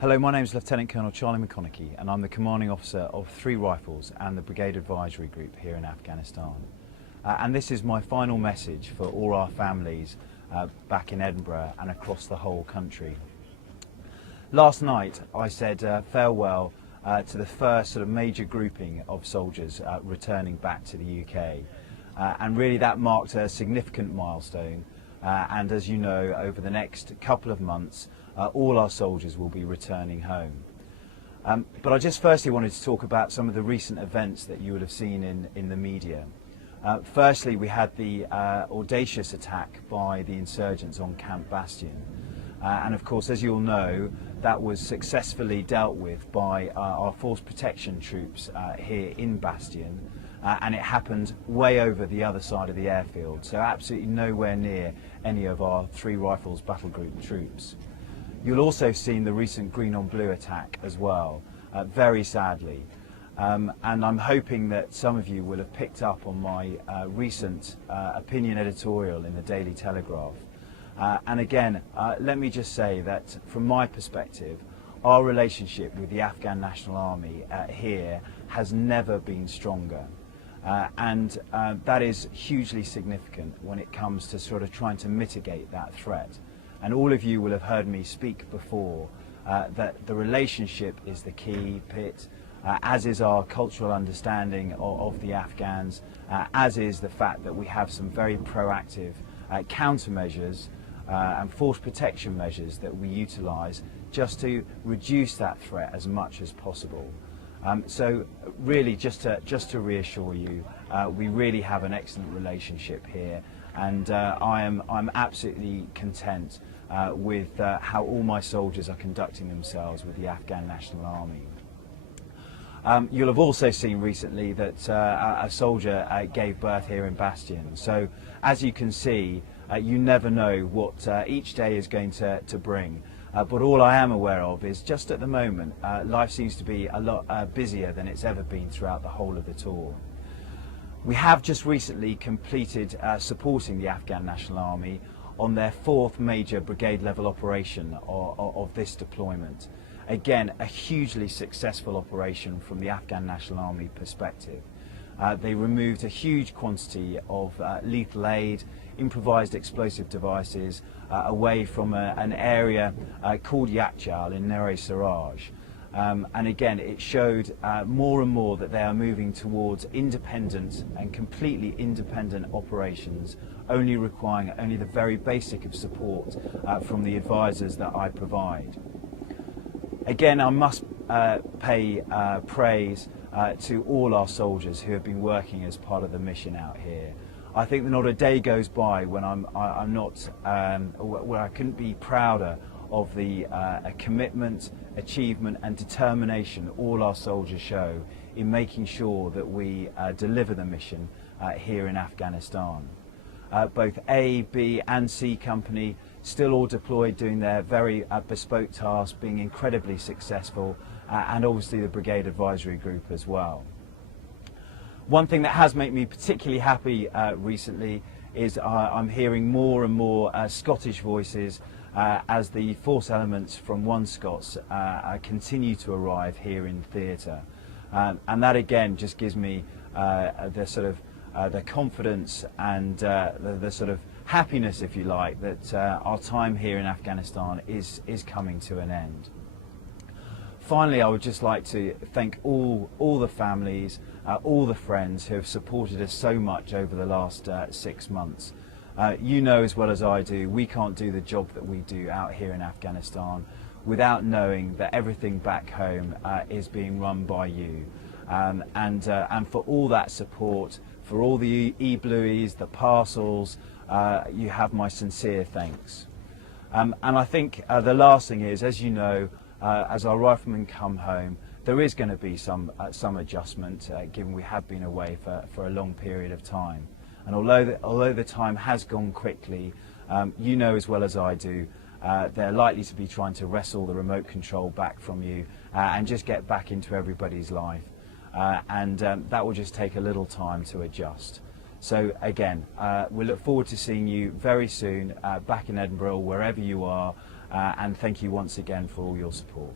Hello, my name is Lieutenant Colonel Charlie McConaughey and I'm the Commanding Officer of 3 Rifles and the Brigade Advisory Group here in Afghanistan. And this is my final message for all our families back in Edinburgh and across the whole country. Last night I said farewell to the first sort of major grouping of soldiers returning back to the UK. And really that marked a significant milestone. And as you know, over the next couple of months, all our soldiers will be returning home. But I just firstly wanted to talk about some of the recent events that you would have seen in the media. Firstly, we had the audacious attack by the insurgents on Camp Bastion. And of course, as you all know, that was successfully dealt with by our force protection troops here in Bastion. And it happened way over the other side of the airfield, so absolutely nowhere near any of our 3 Rifles battle group troops. You'll also have seen the recent green on blue attack as well, very sadly. And I'm hoping that some of you will have picked up on my recent opinion editorial in the Daily Telegraph. And again, let me just say that from my perspective, our relationship with the Afghan National Army here has never been stronger. And that is hugely significant when it comes to sort of trying to mitigate that threat. And all of you will have heard me speak before that the relationship is the key bit, as is our cultural understanding of the Afghans, as is the fact that we have some very proactive countermeasures and force protection measures that we utilise just to reduce that threat as much as possible. So really, just to reassure you, we really have an excellent relationship here, and I'm absolutely content with how all my soldiers are conducting themselves with the Afghan National Army. You'll have also seen recently that a soldier gave birth here in Bastion. So as you can see, you never know what each day is going to bring. But all I am aware of is just at the moment, life seems to be a lot busier than it's ever been throughout the whole of the tour. We have just recently completed supporting the Afghan National Army on their 4th major brigade level operation of this deployment. Again, a hugely successful operation from the Afghan National Army perspective. They removed a huge quantity of lethal aid, improvised explosive devices away from an area called Yakjal in Nere-Sarraj. And again, it showed more and more that they are moving towards independent and completely independent operations, only requiring only the very basic of support from the advisors that I provide. Again, I must pay praise to all our soldiers who have been working as part of the mission out here. I think that not a day goes by when where I couldn't be prouder of the commitment, achievement and determination all our soldiers show in making sure that we deliver the mission here in Afghanistan. Both A, B and C Company still all deployed doing their very bespoke tasks, being incredibly successful, and obviously the Brigade Advisory Group as well. One thing that has made me particularly happy recently is I'm hearing more and more Scottish voices as the force elements from One Scots continue to arrive here in theatre. And that again just gives me the sort of the confidence and the sort of happiness, if you like, that our time here in Afghanistan is coming to an end. Finally, I would just like to thank all the families, all the friends who have supported us so much over the last 6 months. You know as well as I do, we can't do the job that we do out here in Afghanistan without knowing that everything back home is being run by you. And for all that support, for all the e-blueies, the parcels, you have my sincere thanks. And I think the last thing is, as you know, as our riflemen come home, there is going to be some adjustment, given we have been away for a long period of time. And although the time has gone quickly, you know as well as I do, they're likely to be trying to wrestle the remote control back from you and just get back into everybody's life. And that will just take a little time to adjust. So again, we look forward to seeing you very soon back in Edinburgh, wherever you are, and thank you once again for all your support.